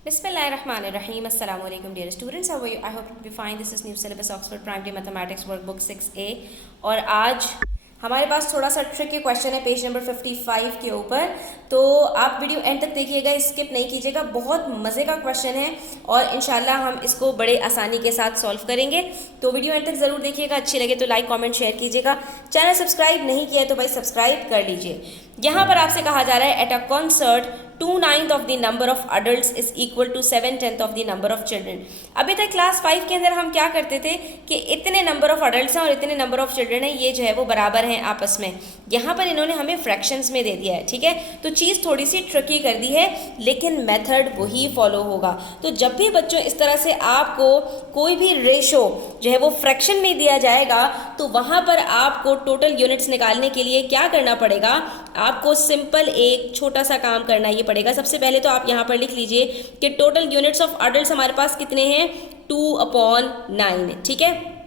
Bismillahirrahmanirrahim. Assalamu alaikum dear students. How are you? I hope you find this is new syllabus Oxford Primary Mathematics Workbook 6A. और आज हमारे पास थोड़ा सा tricky question है page number 55 के ऊपर, तो आप वीडियो एंड तक देखिएगा, स्किप नहीं कीजिएगा। बहुत मज़े का क्वेश्चन है और इंशाल्लाह हम इसको बड़े आसानी के साथ सॉल्व करेंगे। तो वीडियो एंड तक ज़रूर देखिएगा, अच्छी लगे तो लाइक कमेंट शेयर कीजिएगा। चैनल सब्सक्राइब नहीं किया है तो भाई सब्सक्राइब कर लीजिए। यहाँ पर आपसे कहा जा रहा है at a concert 2/9 of the number of adult is equal to 7/10 of the number of children. अभी तक क्लास 5 के अंदर हम क्या करते थे कि इतने नंबर ऑफ अडल्ट हैं और इतने नंबर ऑफ चिल्ड्रन हैं, ये जो है वो बराबर हैं आपस में। यहाँ पर इन्होंने हमें फ्रैक्शंस में दे दिया है, ठीक है। तो चीज़ थोड़ी सी ट्रिकी कर दी है, लेकिन मेथड वही फॉलो होगा। तो जब भी बच्चों इस तरह से आपको कोई भी रेशो जो है वो फ्रैक्शन में दिया जाएगा, तो वहाँ पर आपको टोटल यूनिट्स निकालने के लिए क्या करना पड़ेगा, आपको सिंपल एक छोटा सा काम करना ये पड़ेगा। सबसे पहले तो आप यहाँ पर लिख लीजिए कि टोटल यूनिट्स ऑफ अडल्ट्स हमारे पास कितने हैं, 2/9, ठीक है।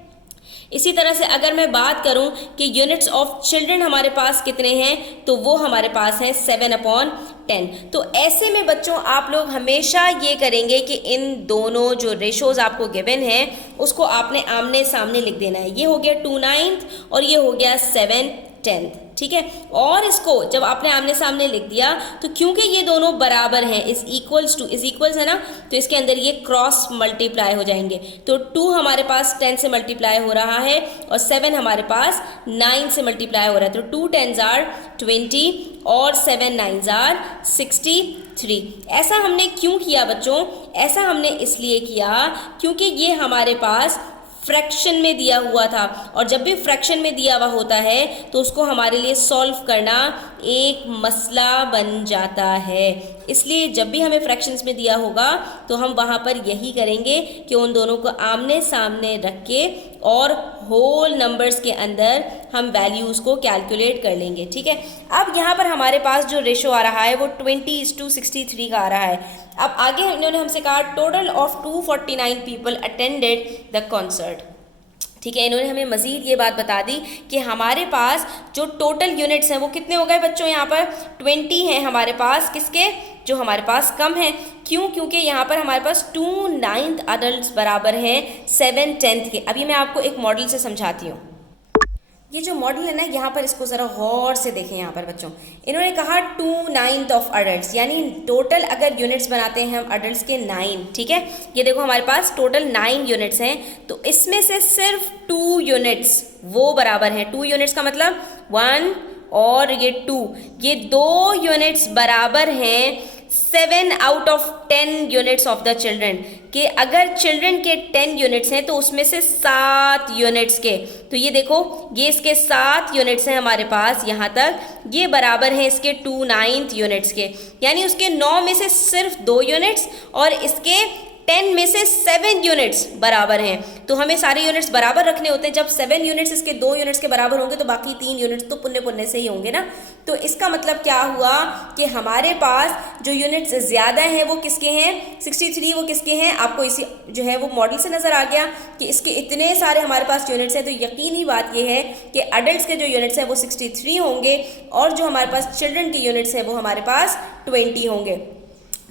इसी तरह से अगर मैं बात करूं कि यूनिट्स ऑफ चिल्ड्रन हमारे पास कितने हैं, तो वो हमारे पास हैं 7/10। तो ऐसे में बच्चों आप लोग हमेशा ये करेंगे कि इन दोनों जो रेशोज आपको गिवन है उसको आपने आमने सामने लिख देना है। ये हो गया 2/9 और ये हो गया 7/10, ठीक है। और इसको जब आपने आमने सामने लिख दिया तो क्योंकि ये दोनों बराबर हैं, इज इक्वल्स है ना, तो इसके अंदर ये क्रॉस मल्टीप्लाई हो जाएंगे। तो 2 हमारे पास 10 से मल्टीप्लाई हो रहा है और 7 हमारे पास 9 से मल्टीप्लाई हो रहा है। तो 2 10s are 20 और 7 9s are 63। ऐसा हमने क्यों किया बच्चों, ऐसा हमने इसलिए किया क्योंकि ये हमारे पास फ्रैक्शन में दिया हुआ था, और जब भी फ्रैक्शन में दिया हुआ होता है तो उसको हमारे लिए सॉल्व करना एक मसला बन जाता है। इसलिए जब भी हमें फ्रैक्शंस में दिया होगा तो हम वहाँ पर यही करेंगे कि उन दोनों को आमने सामने रख के और होल नंबर्स के अंदर हम वैल्यूज़ को कैलकुलेट कर लेंगे, ठीक है। अब यहाँ पर हमारे पास जो रेशो आ रहा है वो 20:63 का आ रहा है। अब आगे इन्होंने हमसे कहा total of 249 people attended the concert, ठीक है। इन्होंने हमें मज़ीद ये बात बता दी कि हमारे पास जो टोटल यूनिट्स हैं वो कितने हो गए बच्चों, यहाँ पर 20 हैं हमारे पास, किसके, जो हमारे पास कम हैं। क्यों, क्योंकि यहाँ पर हमारे पास 2/9 अडल्ट बराबर हैं 7/10 के। अभी मैं आपको एक मॉडल से समझाती हूँ। ये जो मॉडल है ना, यहाँ पर इसको ज़रा गौर से देखें। यहाँ पर बच्चों इन्होंने कहा 2/9 ऑफ अडल्ट, यानी टोटल अगर यूनिट्स बनाते हैं हम अडल्ट के 9, ठीक है। ये देखो हमारे पास टोटल 9 यूनिट्स हैं, तो इसमें से सिर्फ 2 यूनिट्स वो बराबर हैं। 2 यूनिट्स का मतलब 1 और ये 2, ये 2 यूनिट्स बराबर हैं 7/10 यूनिट्स ऑफ द चिल्ड्रन, कि अगर चिल्ड्रन के 10 यूनिट्स हैं तो उसमें से 7 यूनिट्स के, तो ये देखो ये इसके 7 यूनिट्स हैं हमारे पास यहाँ तक, ये बराबर हैं इसके 2/9 यूनिट्स के। यानी उसके 9 में से सिर्फ 2 यूनिट्स और इसके 10 में से 7 यूनिट्स बराबर हैं। तो हमें सारे यूनिट्स बराबर रखने होते हैं। जब 7 यूनिट्स इसके 2 यूनिट्स के बराबर होंगे तो बाकी 3 यूनिट्स तो पुन्ने पुन्ने से ही होंगे ना। तो इसका मतलब क्या हुआ कि हमारे पास जो यूनिट्स ज़्यादा हैं वो किसके हैं, 63, वो किसके हैं, आपको इसी जो है वो मॉडल से नज़र आ गया कि इसके इतने सारे हमारे पास यूनिट्स हैं। तो यकीनी बात ये है कि अडल्ट के जो यूनिट्स हैं वो 63 होंगे और जो हमारे पास चिल्ड्रन के यूनिट्स हैं वो हमारे पास 20 होंगे।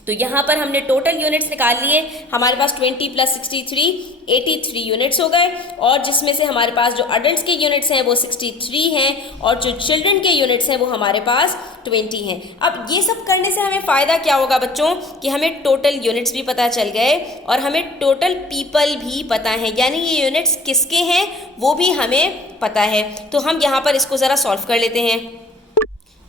तो यहाँ पर हमने टोटल यूनिट्स निकाल लिए, हमारे पास 20 + 63 83 यूनिट्स हो गए, और जिसमें से हमारे पास जो अडल्ट के यूनिट्स हैं वो 63 हैं और जो चिल्ड्रन के यूनिट्स हैं वो हमारे पास 20 हैं। अब ये सब करने से हमें फ़ायदा क्या होगा बच्चों, कि हमें टोटल यूनिट्स भी पता चल गए और हमें टोटल पीपल भी पता है, यानी ये यूनिट्स किसके हैं वो भी हमें पता है। तो हम यहाँ पर इसको ज़रा सॉल्व कर लेते हैं।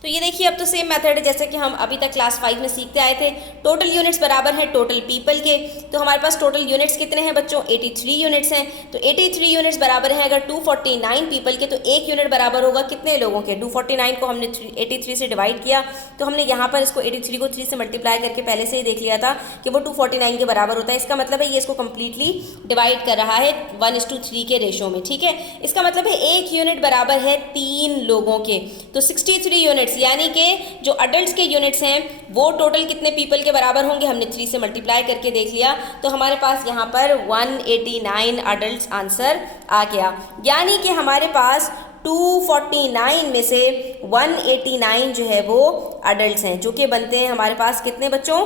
तो ये देखिए अब तो सेम मेथड है जैसे कि हम अभी तक क्लास 5 में सीखते आए थे। टोटल यूनिट्स बराबर है टोटल पीपल के, तो हमारे पास टोटल यूनिट्स कितने हैं बच्चों, 83 यूनिट्स हैं। तो 83 यूनिट्स बराबर हैं अगर 249 पीपल के, तो एक यूनिट बराबर होगा कितने लोगों के, 249 को हमने 83 से डिवाइड किया, तो हमने यहाँ पर इसको 83 को 3 से मल्टीप्लाई करके पहले से ही देख लिया था कि वो 249 के बराबर होता है। इसका मतलब है ये इसको कम्प्लीटली डिवाइड कर रहा है 1:3 के रेशो में, ठीक है। इसका मतलब है एक यूनिट बराबर है 3 लोगों के। तो 63 यूनिट्स यानी कि जो अडल्ट के यूनिट्स हैं वो टोटल कितने पीपल के बराबर होंगे, हमने 3 से मल्टीप्लाई करके देख लिया, तो हमारे पास यहाँ पर 189 अडल्ट आंसर आ गया। यानी कि हमारे पास 249 में से 189 जो है वो अडल्ट हैं, जो कि बनते हैं हमारे पास कितने बच्चों,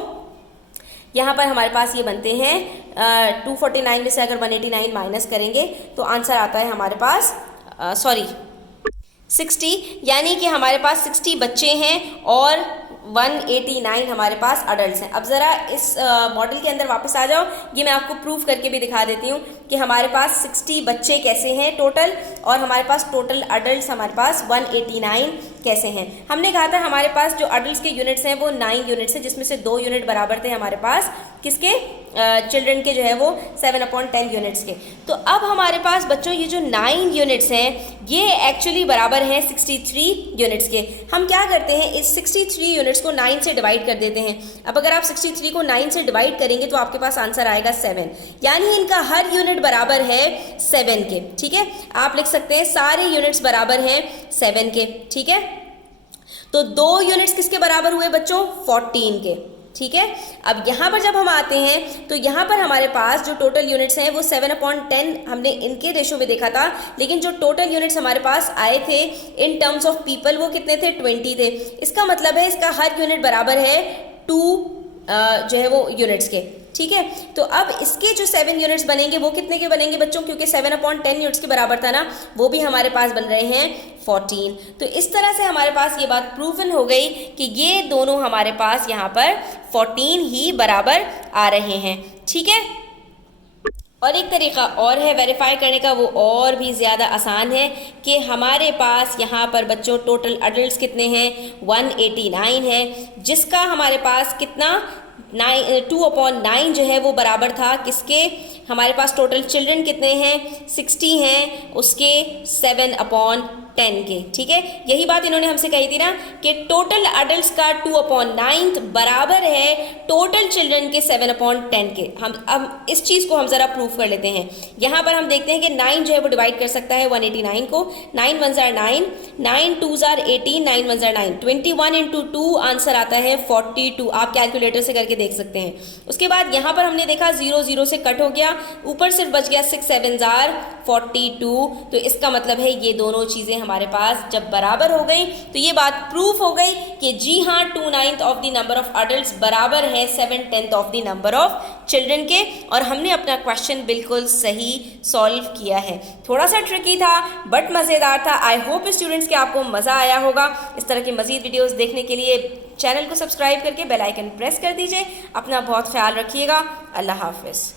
यहाँ पर हमारे पास ये बनते हैं 249 में से अगर 189 माइनस करेंगे तो आंसर आता है हमारे पास 60, यानी कि हमारे पास 60 बच्चे हैं और 189 हमारे पास अडल्ट हैं। अब ज़रा इस मॉडल के अंदर वापस आ जाओ, ये मैं आपको प्रूफ करके भी दिखा देती हूँ कि हमारे पास 60 बच्चे कैसे हैं टोटल और हमारे पास टोटल अडल्ट हमारे पास 189 कैसे हैं। हमने कहा था हमारे पास जो अडल्ट के यूनिट्स हैं वो 9 यूनिट्स हैं, जिसमें से 2 यूनिट बराबर थे हमारे पास किसके, चिल्ड्रन के जो है वो 7/10 यूनिट्स के। तो अब हमारे पास बच्चों ये जो 9 यूनिट्स हैं ये एक्चुअली बराबर हैं 63 यूनिट्स के। हम क्या करते हैं, इस 63 यूनिट्स को 9 से डिवाइड कर देते हैं। अब अगर आप 63 को 9 से डिवाइड करेंगे तो आपके पास आंसर आएगा 7, यानी इनका हर यूनिट बराबर है 7 के। ठीक है, आप लिख सकते हैं सारे यूनिट्स बराबर हैं 7 के। ठीक है, तो 2 यूनिट्स किसके बराबर हुए बच्चों, 14 के। ठीक है, अब यहाँ पर जब हम आते हैं तो यहाँ पर हमारे पास जो टोटल यूनिट्स हैं वो 7/10 हमने इनके रेशो में देखा था, लेकिन जो टोटल यूनिट्स हमारे पास आए थे इन टर्म्स ऑफ पीपल वो कितने थे, 20 थे। इसका मतलब है इसका हर यूनिट बराबर है 2 जो है वो यूनिट्स के। ठीक है, तो अब इसके जो 7 यूनिट्स बनेंगे वो कितने के बनेंगे बच्चों, क्योंकि 7/10 यूनिट्स के बराबर था ना, वो भी हमारे पास बन रहे हैं 14। तो इस तरह से हमारे पास ये बात प्रूवन हो गई कि ये दोनों हमारे पास यहाँ पर 14 ही बराबर आ रहे हैं। ठीक है, और एक तरीका और है वेरीफाई करने का, वो और भी ज़्यादा आसान है कि हमारे पास यहाँ पर बच्चों टोटल अडल्ट कितने हैं, 189 है, जिसका हमारे पास कितना 2/9 जो है वो बराबर था किसके, हमारे पास टोटल चिल्ड्रन कितने हैं, 60 हैं, उसके 7/10 के। ठीक है, यही बात इन्होंने हमसे कही थी ना कि टोटल अडल्ट्स का 2/9 बराबर है टोटल चिल्ड्रन के 7/10 के। हम अब इस चीज़ को हम ज़रा प्रूफ कर लेते हैं। यहाँ पर हम देखते हैं कि 9 जो है वो डिवाइड कर सकता है 189 को, 9 1 ज़ार 9, 9 2 ज़ार 18, 9 1 ज़ार 9, 21 × 2 आंसर आता है 42। आप कैलकुलेटर से करके देख सकते हैं। उसके बाद यहाँ पर हमने देखा 0 0 से कट हो गया, ऊपर सिर्फ बच गया 6 7 ज़ार 42। तो इसका मतलब है ये दोनों चीज़ें हमारे पास जब बराबर हो गई तो ये बात प्रूफ हो गई कि जी हाँ 2/9 of the number of adults बराबर है 7/10 of the number of children के। और हमने अपना क्वेश्चन बिल्कुल सही सॉल्व किया है। थोड़ा सा ट्रिकी था बट मज़ेदार था। आई होप स्टूडेंट्स कि आपको मज़ा आया होगा। इस तरह की मज़ीद वीडियोज़ देखने के लिए चैनल को सब्सक्राइब करके बेल आइकन प्रेस कर दीजिए। अपना बहुत ख्याल रखिएगा। अल्लाह हाफिज़।